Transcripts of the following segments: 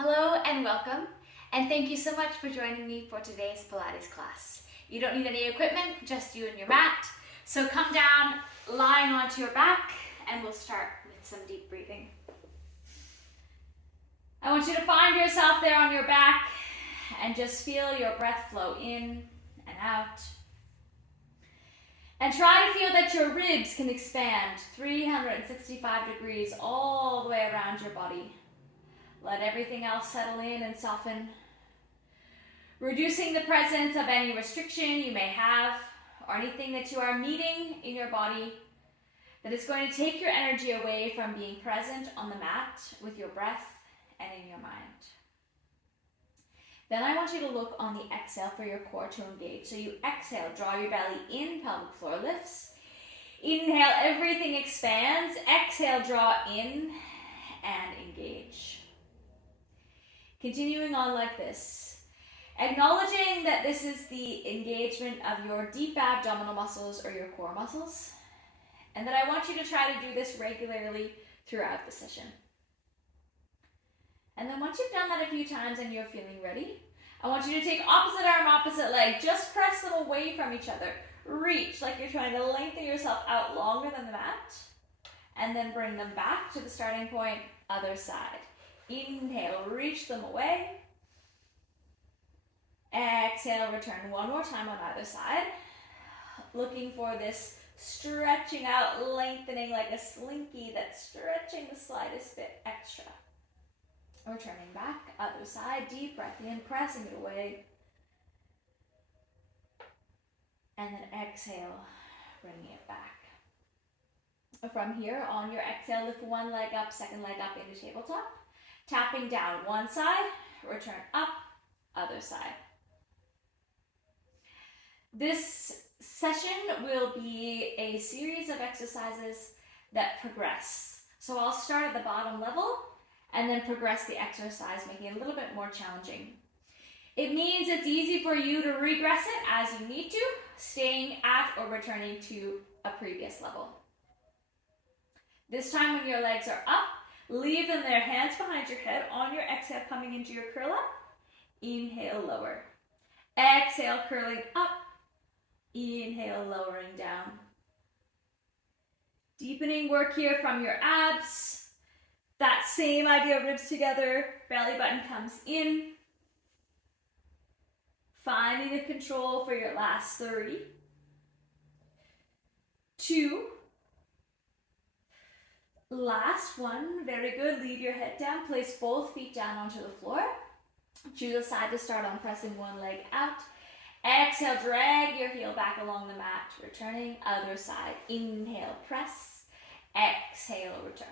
Hello and welcome, and thank you so much for joining me for today's Pilates class. You don't need any equipment, just you and your mat. So come down, lying onto your back, and we'll start with some deep breathing. I want you to find yourself there on your back and just feel your breath flow in and out. And try to feel that your ribs can expand 365 degrees all the way around your body. Let everything else settle in and soften, reducing the presence of any restriction you may have or anything that you are meeting in your body that is going to take your energy away from being present on the mat with your breath and in your mind. Then I want you to look on the exhale for your core to engage. So you exhale, draw your belly in, pelvic floor lifts. Inhale, everything expands. Exhale, draw in and engage. Continuing on like this, acknowledging that this is the engagement of your deep abdominal muscles or your core muscles, and that I want you to try to do this regularly throughout the session. And then once you've done that a few times and you're feeling ready, I want you to take opposite arm, opposite leg, just press them away from each other. Reach like you're trying to lengthen yourself out longer than the mat, and then bring them back to the starting point, other side. Inhale, reach them away. Exhale, return one more time on either side. Looking for this stretching out, lengthening like a slinky that's stretching the slightest bit extra. Returning back, other side, deep breath in, pressing it away. And then exhale, bringing it back. From here, on your exhale, lift one leg up, second leg up into tabletop. Tapping down one side, return up, other side. This session will be a series of exercises that progress. So I'll start at the bottom level and then progress the exercise, making it a little bit more challenging. It means it's easy for you to regress it as you need to, staying at or returning to a previous level. This time when your legs are up, leave them there, hands behind your head. On your exhale, coming into your curl up. Inhale, lower. Exhale, curling up. Inhale, lowering down. Deepening work here from your abs. That same idea of ribs together. Belly button comes in. Finding the control for your last 3, 2, last one. Very good. Leave your head down. Place both feet down onto the floor. Choose a side to start on, pressing one leg out. Exhale, drag your heel back along the mat. Returning, other side. Inhale, press. Exhale, return.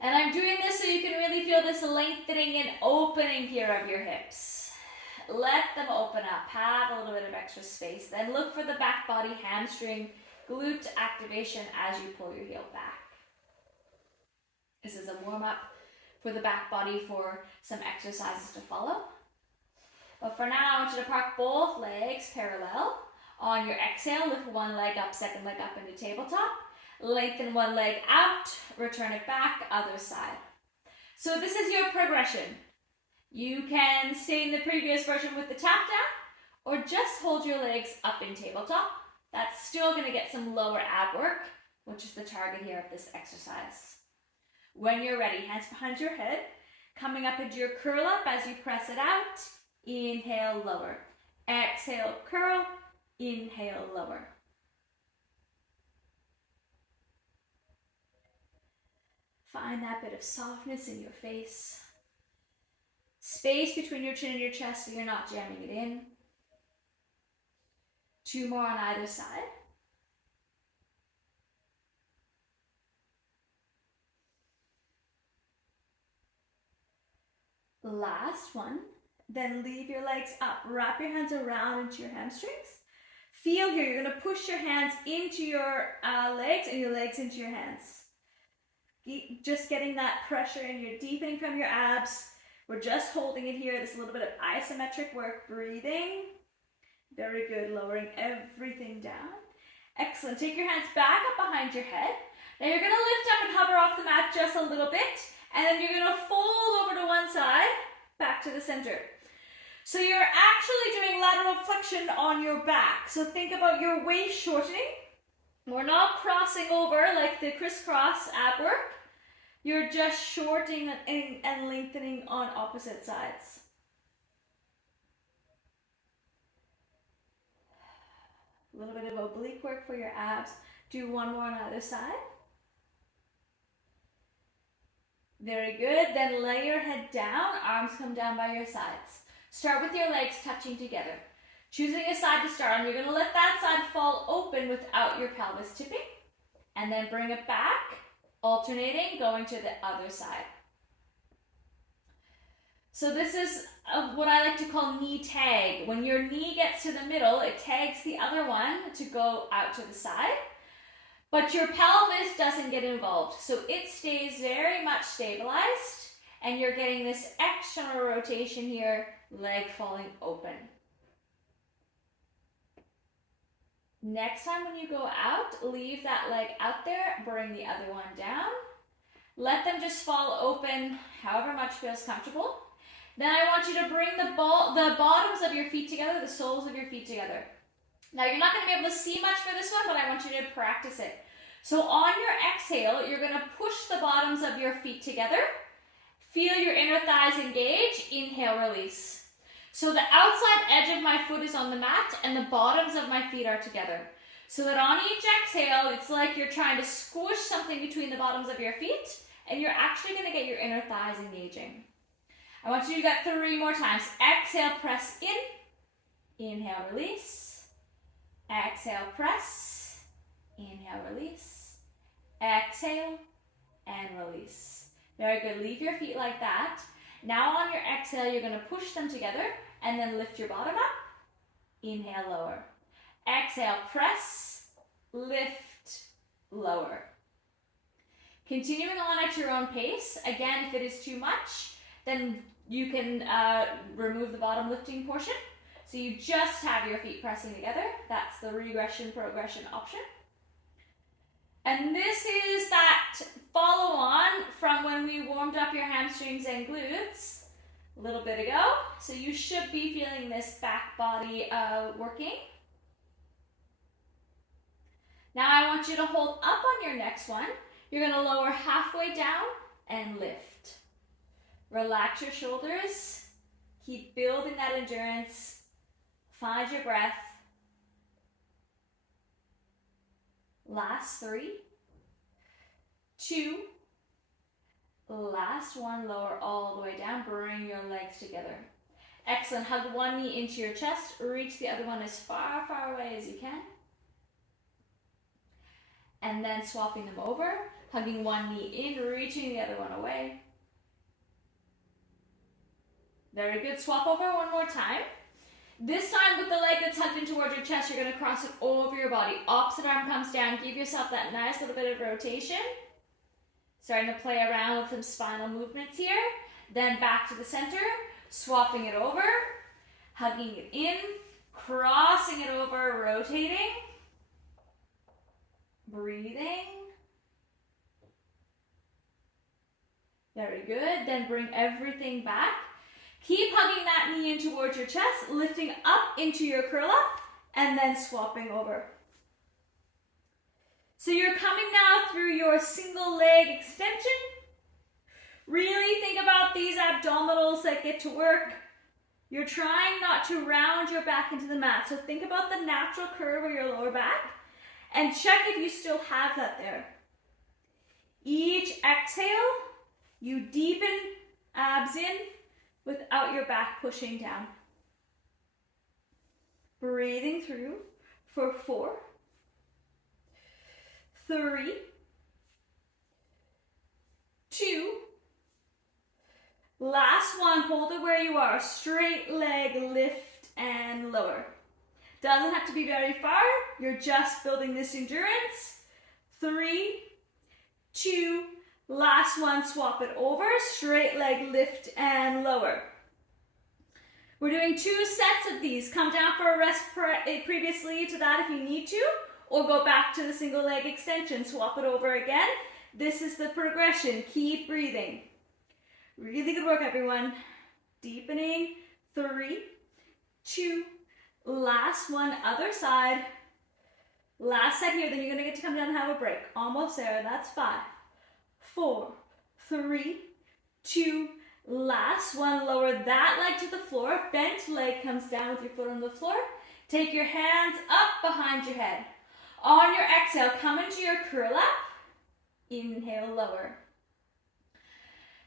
And I'm doing this so you can really feel this lengthening and opening here of your hips. Let them open up. Have a little bit of extra space. Then look for the back body, hamstring, glute activation as you pull your heel back. This is a warm-up for the back body for some exercises to follow. But for now, I want you to park both legs parallel. On your exhale, lift one leg up, second leg up into tabletop. Lengthen one leg out, return it back, other side. So this is your progression. You can stay in the previous version with the tap down, or just hold your legs up in tabletop. That's still going to get some lower ab work, which is the target here of this exercise. When you're ready, hands behind your head, coming up into your curl up as you press it out. Inhale, lower. Exhale, curl. Inhale, lower. Find that bit of softness in your face. Space between your chin and your chest so you're not jamming it in. 2 more on either side. Last one. Then leave your legs up. Wrap your hands around into your hamstrings. Feel here, you're going to push your hands into your legs and your legs into your hands. Just getting that pressure in, you're deepening from your abs. We're just holding it here. This is a little bit of isometric work. Breathing. Very good. Lowering everything down. Excellent. Take your hands back up behind your head. Now you're going to lift up and hover off the mat just a little bit And then you're gonna fold over to one side, back to the center. So you're actually doing lateral flexion on your back. So think about your waist shortening. We're not crossing over like the crisscross ab work. You're just shortening and lengthening on opposite sides. A little bit of oblique work for your abs. Do one more on the other side. Very good. Then lay your head down, arms come down by your sides. Start with your legs touching together. Choosing a side to start on, you're going to let that side fall open without your pelvis tipping. And then bring it back, alternating, going to the other side. So this is what I like to call knee tag. When your knee gets to the middle, it tags the other one to go out to the side. But your pelvis doesn't get involved. So it stays very much stabilized. And you're getting this external rotation here, leg falling open. Next time when you go out, leave that leg out there, bring the other one down. Let them just fall open however much feels comfortable. Then I want you to bring the bottoms of your feet together, the soles of your feet together. Now you're not going to be able to see much for this one, but I want you to practice it. So on your exhale, you're going to push the bottoms of your feet together. Feel your inner thighs engage. Inhale, release. So the outside edge of my foot is on the mat and the bottoms of my feet are together. So that on each exhale, it's like you're trying to squish something between the bottoms of your feet and you're actually going to get your inner thighs engaging. I want you to do that 3 more times. Exhale, press in. Inhale, release. Exhale, press. Inhale, release. Exhale, and release. Very good. Leave your feet like that. Now on your exhale, you're going to push them together and then lift your bottom up. Inhale, lower. Exhale, press, lift, lower. Continuing on at your own pace. Again, if it is too much, then you can remove the bottom lifting portion. So you just have your feet pressing together. That's the regression progression option. And this is that follow on from when we warmed up your hamstrings and glutes a little bit ago. So you should be feeling this back body working. Now I want you to hold up on your next one. You're going to lower halfway down and lift. Relax your shoulders. Keep building that endurance. Find your breath. Last 3, 2, last one, lower all the way down, bring your legs together. Excellent, hug one knee into your chest, reach the other one as far, far away as you can. And then swapping them over, hugging one knee in, reaching the other one away. Very good, swap over one more time. This time with the leg that's hugged in towards your chest, you're going to cross it over your body. Opposite arm comes down. Give yourself that nice little bit of rotation. Starting to play around with some spinal movements here. Then back to the center. Swapping it over. Hugging it in. Crossing it over. Rotating. Breathing. Very good. Then bring everything back. Keep hugging that knee in towards your chest, lifting up into your curl up, and then swapping over. So you're coming now through your single leg extension. Really think about these abdominals that get to work. You're trying not to round your back into the mat. So think about the natural curve of your lower back and check if you still have that there. Each exhale, you deepen abs in, without your back pushing down. Breathing through for 4, 3, 2, last one, hold it where you are, straight leg, lift and lower. Doesn't have to be very far, you're just building this endurance. 3, 2, last one, swap it over, straight leg, lift and lower. We're doing 2 sets of these. Come down for a rest previously to that if you need to, or go back to the single leg extension, swap it over again. This is the progression, keep breathing. Really good work, everyone. Deepening. 3, 2, last one, other side. Last set here, then you're gonna get to come down and have a break. Almost there, that's 5, 4, 3, 2, last one. Lower that leg to the floor. Bent leg comes down with your foot on the floor. Take your hands up behind your head. On your exhale, come into your curl up. Inhale, lower.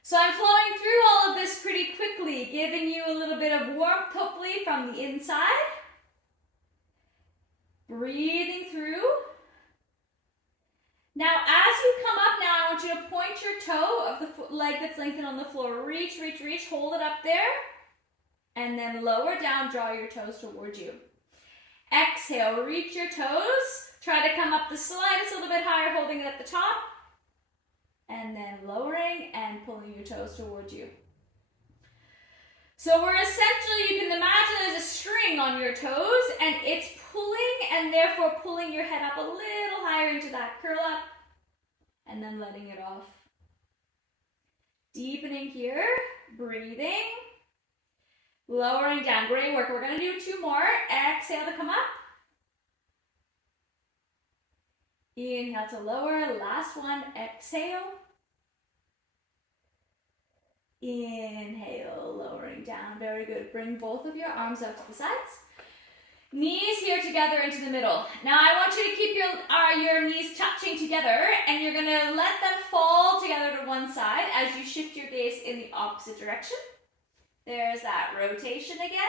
So I'm flowing through all of this pretty quickly, giving you a little bit of warmth, hopefully, from the inside. Breathing through. Now, as you come up now, I want you to point your toe of the leg that's lengthened on the floor. Reach, reach, reach, hold it up there. And then lower down, draw your toes towards you. Exhale, reach your toes. Try to come up the slightest little bit higher, holding it at the top. And then lowering and pulling your toes towards you. So we're essentially, you can imagine there's a string on your toes and it's pulling and therefore pulling your head up a little higher into that curl up and then letting it off. Deepening here, breathing, lowering down. Great work. We're going to do 2 more. Exhale to come up. Inhale to lower. Last one. Exhale. Inhale, lowering down. Very good. Bring both of your arms out to the sides. Knees here together into the middle. Now I want you to keep your knees touching together and you're going to let them fall together to one side as you shift your gaze in the opposite direction. There's that rotation again.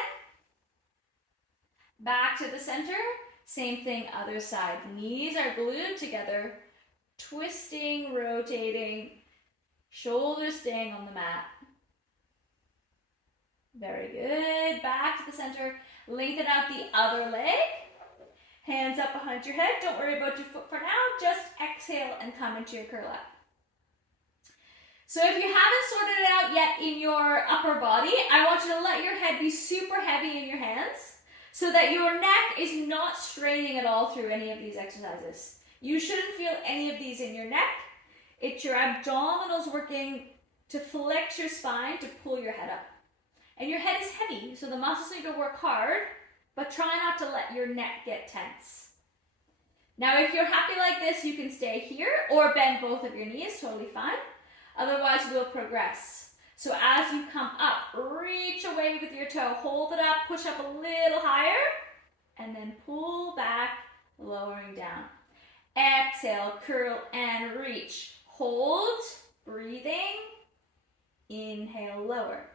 Back to the center. Same thing, other side. Knees are glued together. Twisting, rotating. Shoulders staying on the mat. Very good. Back to the center. Lengthen out the other leg. Hands up behind your head. Don't worry about your foot for now. Just exhale and come into your curl up. So if you haven't sorted it out yet in your upper body, I want you to let your head be super heavy in your hands so that your neck is not straining at all through any of these exercises. You shouldn't feel any of these in your neck. It's your abdominals working to flex your spine to pull your head up. And your head is heavy, so the muscles need to work hard, but try not to let your neck get tense. Now, if you're happy like this, you can stay here or bend both of your knees, totally fine. Otherwise, we'll progress. So as you come up, reach away with your toe, hold it up, push up a little higher, and then pull back, lowering down. Exhale, curl and reach. Hold, breathing, inhale, lower.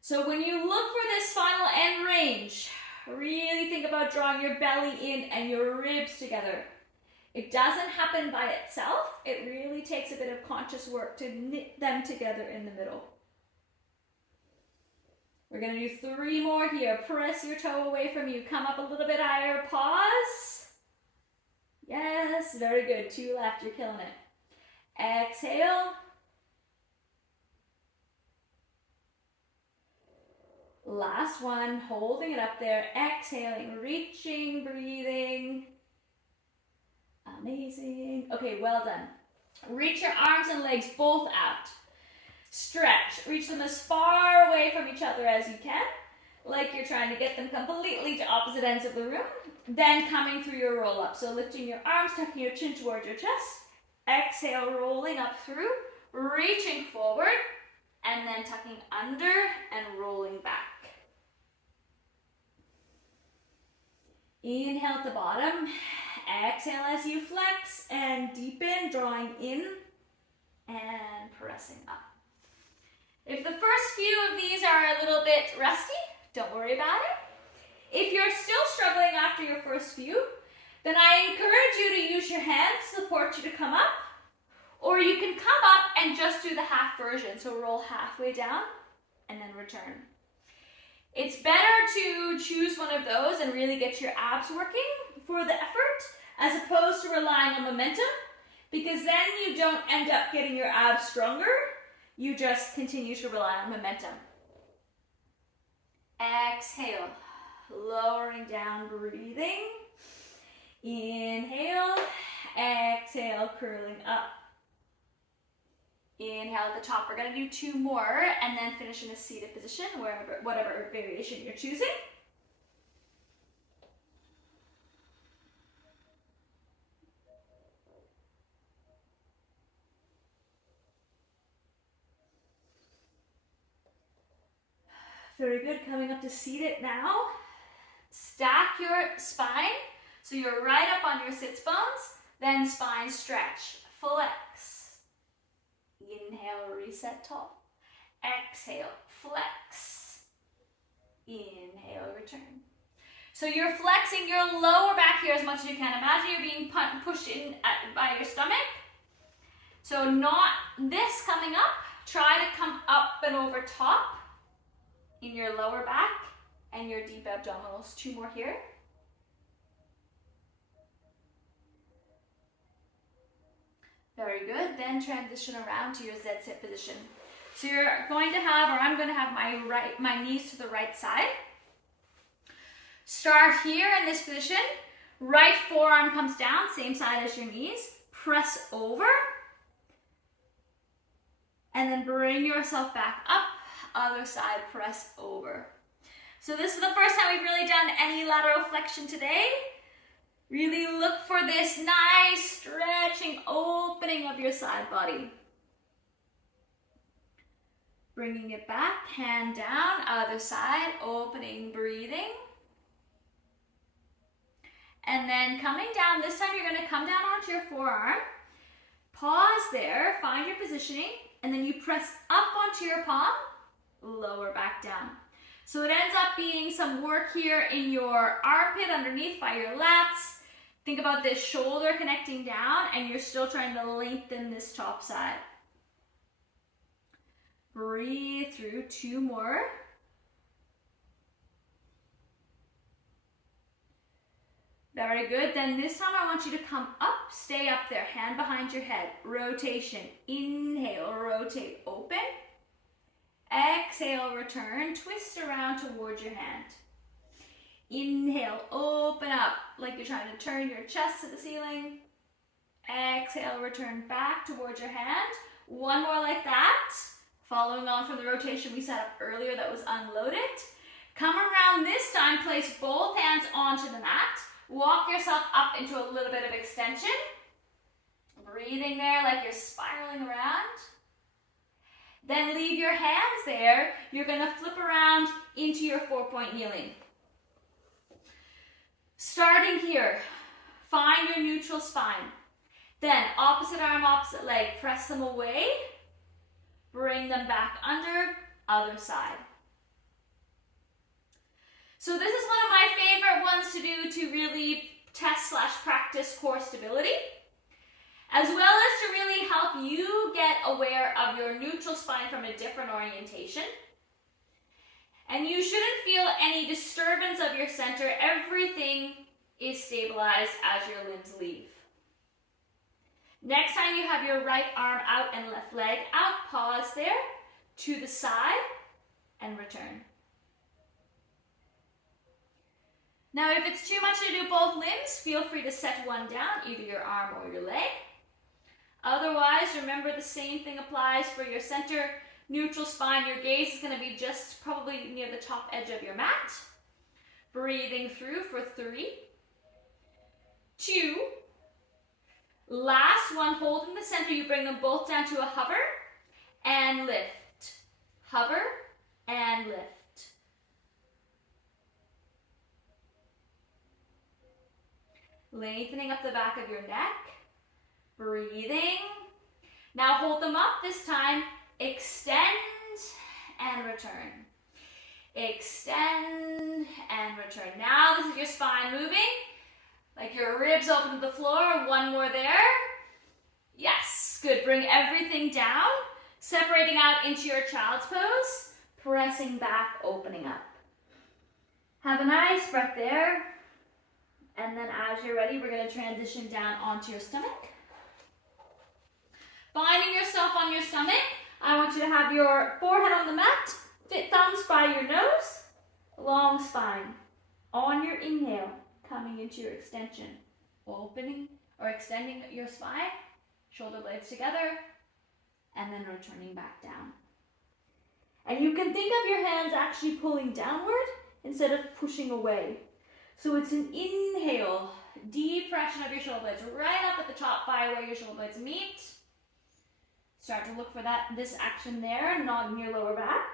So when you look for this final end range, really think about drawing your belly in and your ribs together. It doesn't happen by itself. It really takes a bit of conscious work to knit them together in the middle. We're going to do 3 more here. Press your toe away from you. Come up a little bit higher. Pause. Yes, very good. 2 left. You're killing it. Exhale. Last one. Holding it up there. Exhaling. Reaching. Breathing. Amazing. Okay, well done. Reach your arms and legs both out. Stretch. Reach them as far away from each other as you can, like you're trying to get them completely to opposite ends of the room. Then coming through your roll up. So lifting your arms, tucking your chin towards your chest. Exhale, rolling up through, reaching forward, and then tucking under and rolling back. Inhale at the bottom. Exhale as you flex and deepen, drawing in and pressing up. If the first few of these are a little bit rusty, don't worry about it. If you're still struggling after your first few, then I encourage you to use your hands to support you to come up, or you can come up and just do the half version. So roll halfway down and then return. It's better to choose one of those and really get your abs working for the effort as opposed to relying on momentum, because then you don't end up getting your abs stronger. You just continue to rely on momentum. Exhale, lowering down, breathing. Inhale, exhale, curling up. Inhale at the top. We're going to do 2 more and then finish in a seated position, whatever variation you're choosing. Very good. Coming up to seated now. Stack your spine so you're right up on your sits bones. Then spine stretch. Flex. Inhale, reset tall. Exhale, flex. Inhale, return. So you're flexing your lower back here as much as you can. Imagine you're being pushed in by your stomach. So not this coming up. Try to come up and over top in your lower back and your deep abdominals. 2 more here. Very good. Then transition around to your Z-sit position. So you're going to have, or I'm going to have my knees to the right side. Start here in this position. Right forearm comes down, same side as your knees. Press over. And then bring yourself back up. Other side, press over. So this is the first time we've really done any lateral flexion today. Really look for this nice stretching, opening of your side body. Bringing it back, hand down, other side, opening, breathing. And then coming down, this time you're going to come down onto your forearm. Pause there, find your positioning, and then you press up onto your palm, lower back down. So it ends up being some work here in your armpit underneath by your lats. Think about this shoulder connecting down, and you're still trying to lengthen this top side. Breathe through 2 more. Very good. Then this time I want you to come up, stay up there, hand behind your head. Rotation. Inhale, rotate, open. Exhale, return, twist around towards your hand. Inhale, open up like you're trying to turn your chest to the ceiling. Exhale, return back towards your hand. 1 more like that. Following on from the rotation we set up earlier that was unloaded. Come around this time, place both hands onto the mat. Walk yourself up into a little bit of extension. Breathing there like you're spiraling around. Then leave your hands there. You're going to flip around into your 4-point kneeling. Starting here, find your neutral spine. Then opposite arm, opposite leg, press them away. Bring them back under, other side. So this is one of my favorite ones to do to really test/practice core stability, as well as to really help you get aware of your neutral spine from a different orientation. And you shouldn't feel any disturbance of your center. Everything is stabilized as your limbs leave. Next time you have your right arm out and left leg out, pause there, to the side, and return. Now if it's too much to do both limbs, feel free to set one down, either your arm or your leg. Otherwise, remember the same thing applies for your center neutral spine. Your gaze is going to be just probably near the top edge of your mat. Breathing through for 3, 2, last one, holding the center, you bring them both down to a hover and lift. Hover and lift. Lengthening up the back of your neck. Breathing. Now hold them up this time. Extend and return. Extend and return. Now this is your spine moving. Like your ribs open to the floor. 1 more there. Yes, good. Bring everything down. Separating out into your child's pose. Pressing back, opening up. Have a nice breath there. And then as you're ready, we're going to transition down onto your stomach. Finding yourself on your stomach, I want you to have your forehead on the mat, thumbs by your nose, long spine. On your inhale, coming into your extension, opening or extending your spine, shoulder blades together. and then returning back down. And you can think of your hands actually pulling downward instead of pushing away. So it's an inhale, depression of your shoulder blades right up at the top by where your shoulder blades meet. Start to look for this action there, not in your lower back.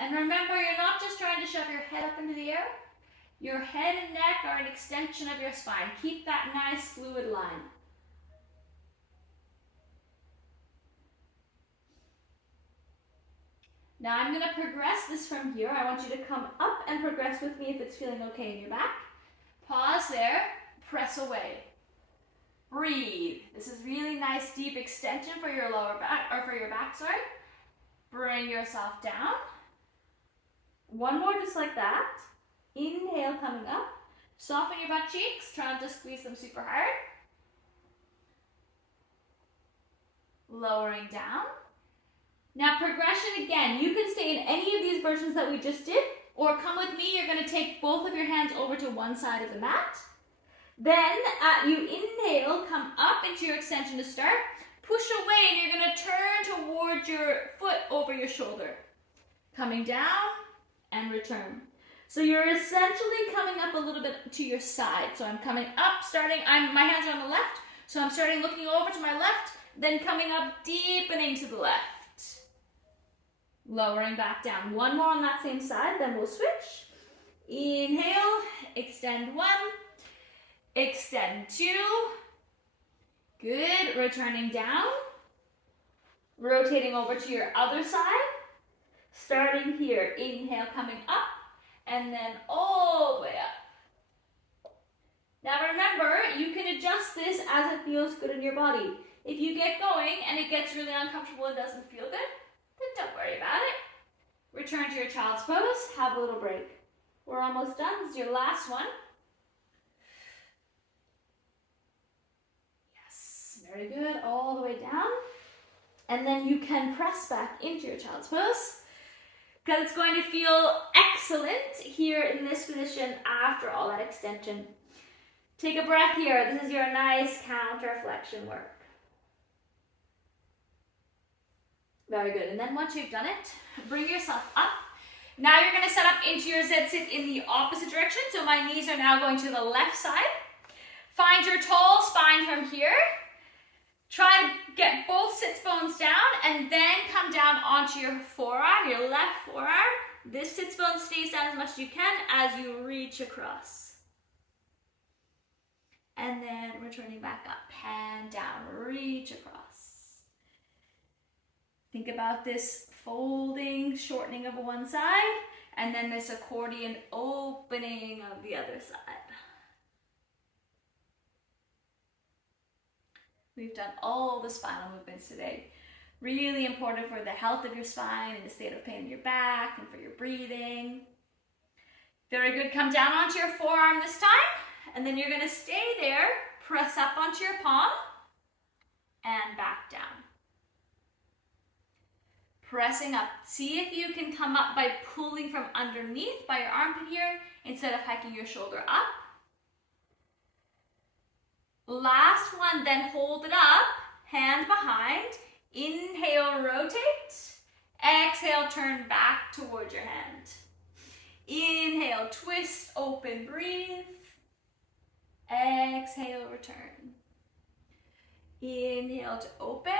And remember, you're not just trying to shove your head up into the air. Your head and neck are an extension of your spine. Keep that nice fluid line. Now I'm going to progress this from here. I want you to come up and progress with me if it's feeling okay in your back. Pause there, press away. Breathe. This is really nice deep extension for your lower back, or for your back, sorry. Bring yourself down. One more just like that. Inhale coming up. Soften your butt cheeks. Try not to squeeze them super hard. Lowering down. Now progression again. You can stay in any of these versions that we just did, or come with me. You're going to take both of your hands over to one side of the mat. Then you inhale, come up into your extension to start. Push away and you're going to turn towards your foot over your shoulder. Coming down and return. So you're essentially coming up a little bit to your side. So I'm coming up, my hands are on the left. So I'm starting looking over to my left, then coming up, deepening to the left. Lowering back down. One more on that same side, then we'll switch. Inhale, extend one, extend two. Good, returning down. Rotating over to your other side. Starting here, inhale, coming up, and then all the way up. Now remember, you can adjust this as it feels good in your body. If you get going and it gets really uncomfortable and doesn't feel good, then don't worry about it. Return to your child's pose, have a little break. We're almost done, this is your last one. Yes, very good, all the way down. And then you can press back into your child's pose, because it's going to feel excellent here in this position after all that extension. Take a breath here. This is your nice counter flexion work. Very good. And then once you've done it, bring yourself up. Now you're going to set up into your Z-sit in the opposite direction. So my knees are now going to the left side. Find your tall spine from here. Try to get both sits bones down and then come down onto your forearm, your left forearm. This sits bone stays down as much as you can as you reach across. And then returning back up, hand down, reach across. Think about this folding, shortening of one side, and then this accordion opening of the other side. We've done all the spinal movements today. Really important for the health of your spine and the state of pain in your back and for your breathing. Very good. Come down onto your forearm this time. And then you're going to stay there. Press up onto your palm and back down. Pressing up. See if you can come up by pulling from underneath by your armpit here instead of hiking your shoulder up. Last one, then hold it up, hand behind, inhale, rotate, exhale, turn back towards your hand. Inhale, twist, open, breathe, exhale, return. Inhale to open,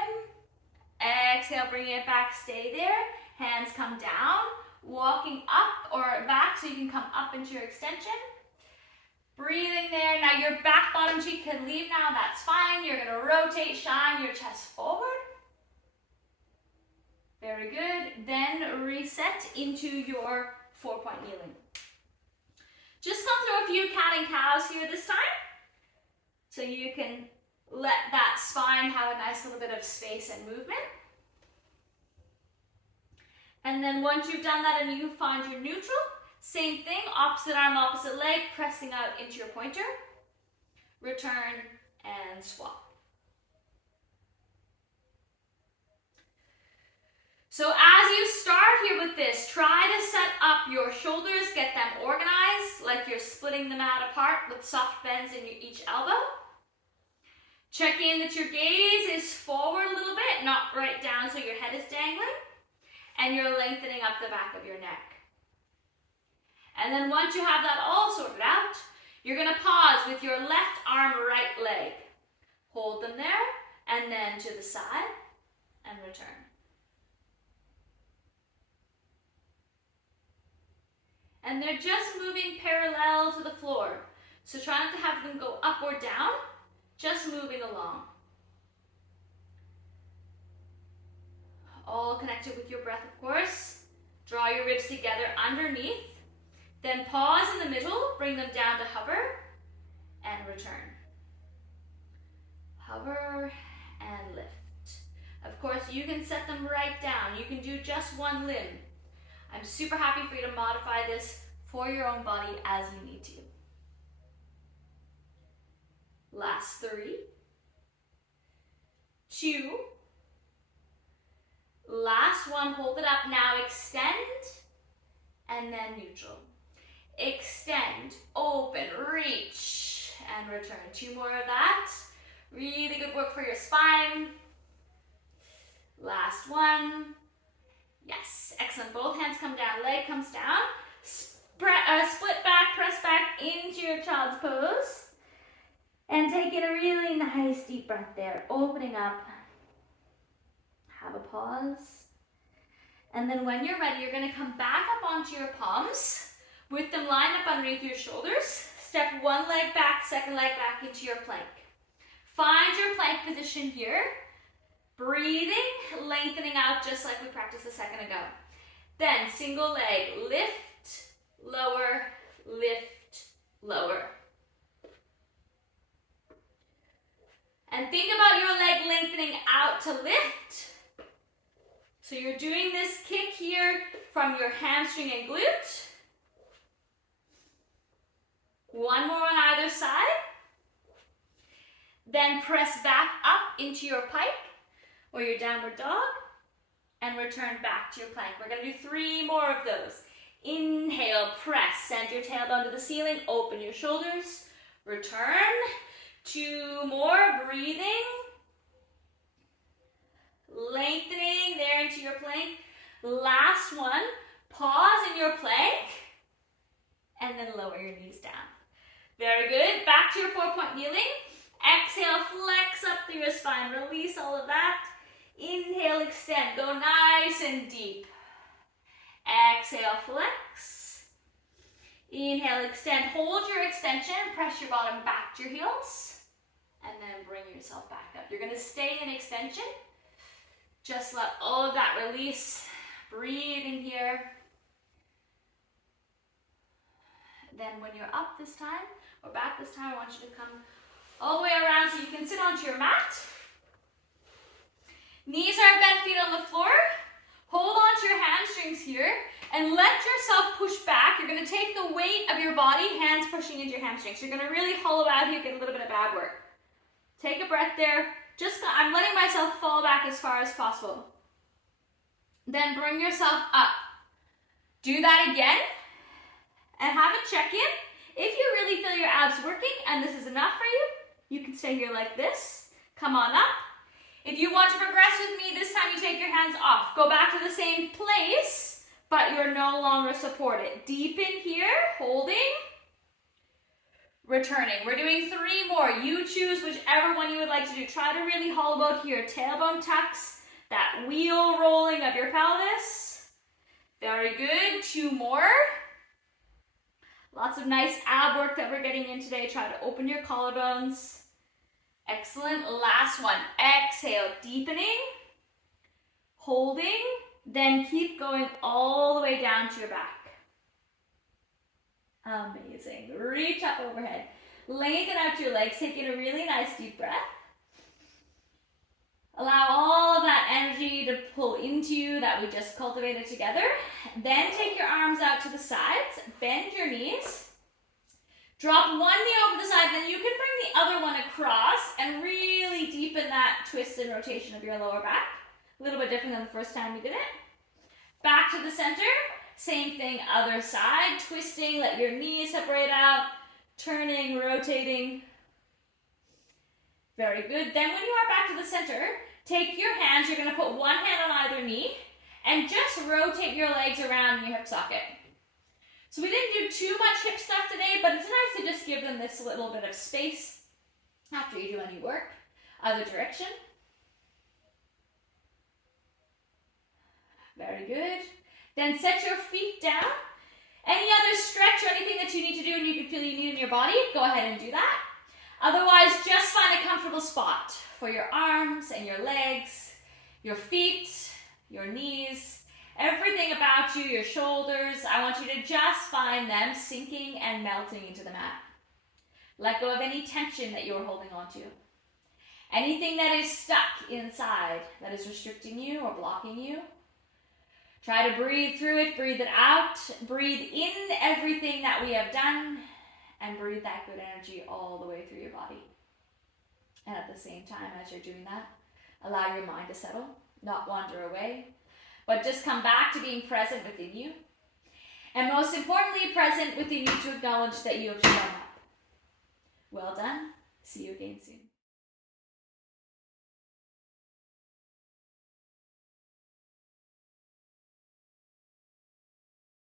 exhale, bring it back, stay there, hands come down, walking up or back so you can come up into your extension. Breathing there. Now your back bottom cheek can leave now, that's fine. You're going to rotate, shine your chest forward. Very good. Then reset into your 4-point kneeling. Just come through a few cat and cows here this time. So you can let that spine have a nice little bit of space and movement. And then once you've done that and you find your neutral, same thing, opposite arm, opposite leg, pressing out into your pointer. Return and swap. So as you start here with this, try to set up your shoulders, get them organized, like you're splitting them out apart with soft bends in each elbow. Check in that your gaze is forward a little bit, not right down so your head is dangling, and you're lengthening up the back of your neck. And then once you have that all sorted out, you're going to pause with your left arm, right leg. Hold them there, and then to the side, and return. And they're just moving parallel to the floor. So try not to have them go up or down, just moving along. All connected with your breath, of course. Draw your ribs together underneath. Then pause in the middle, bring them down to hover, and return. Hover and lift. Of course, you can set them right down. You can do just one limb. I'm super happy for you to modify this for your own body as you need to. Last 3, 2, last one, hold it up. Now extend, and then neutral. Extend, open, reach, and return. 2 more of that. Really good work for your spine. Last one. Yes, excellent. Both hands come down, leg comes down. Split back, press back into your child's pose. And take in a really nice deep breath there, opening up. Have a pause. And then when you're ready, you're going to come back up onto your palms with them lined up underneath your shoulders. Step one leg back, second leg back into your plank. Find your plank position here. Breathing, lengthening out just like we practiced a second ago. Then single leg, lift, lower, lift, lower. And think about your leg lengthening out to lift. So you're doing this kick here from your hamstring and glute. One more on either side. Then press back up into your pike or your downward dog and return back to your plank. We're going to do 3 more of those. Inhale, press, send your tailbone to the ceiling, open your shoulders, return. 2 more, breathing, lengthening there into your plank. Last one, pause in your plank, and then lower your knees down. Very good, back to your 4-point kneeling. Exhale, flex up through your spine, release all of that. Inhale, extend, go nice and deep. Exhale, flex. Inhale, extend, hold your extension, press your bottom back to your heels. And then bring yourself back up. You're going to stay in extension. Just let all of that release. Breathe in here. Then when you're up this time, or back this time, I want you to come all the way around so you can sit onto your mat. Knees are bent, feet on the floor. Hold on to your hamstrings here and let yourself push back. You're going to take the weight of your body, hands pushing into your hamstrings. You're going to really hollow out here, get a little bit of ab work. Take a breath there. I'm letting myself fall back as far as possible. Then bring yourself up. Do that again and have a check-in. If you really feel your abs working and this is enough for you, you can stay here like this. Come on up. If you want to progress with me, this time you take your hands off. Go back to the same place, but you're no longer supported. Deepen here, holding. Returning. We're doing 3 more. You choose whichever one you would like to do. Try to really hollow out here. Tailbone tucks. That wheel rolling of your pelvis. Very good. 2 more. Lots of nice ab work that we're getting in today. Try to open your collarbones. Excellent. Last one. Exhale. Deepening. Holding. Then keep going all the way down to your back. Amazing. Reach up overhead. Lengthen out your legs. Take in a really nice deep breath. Allow all of that energy to pull into you that we just cultivated together. Then take your arms out to the sides. Bend your knees. Drop one knee over the side. Then you can bring the other one across and really deepen that twist and rotation of your lower back. A little bit different than the first time you did it. Back to the center. Same thing, other side, twisting, let your knees separate out, turning, rotating. Very good. Then when you are back to the center, take your hands, you're going to put one hand on either knee and just rotate your legs around in your hip socket. So we didn't do too much hip stuff today, but it's nice to just give them this little bit of space after you do any work. Other direction. Very good. Then set your feet down. Any other stretch or anything that you need to do and you can feel you need in your body, go ahead and do that. Otherwise, just find a comfortable spot for your arms and your legs, your feet, your knees, everything about you, your shoulders. I want you to just find them sinking and melting into the mat. Let go of any tension that you're holding on to. Anything that is stuck inside that is restricting you or blocking you. Try to breathe through it, breathe it out, breathe in everything that we have done, and breathe that good energy all the way through your body. And at the same time, as you're doing that, allow your mind to settle, not wander away, but just come back to being present within you. And most importantly, present within you to acknowledge that you have shown up.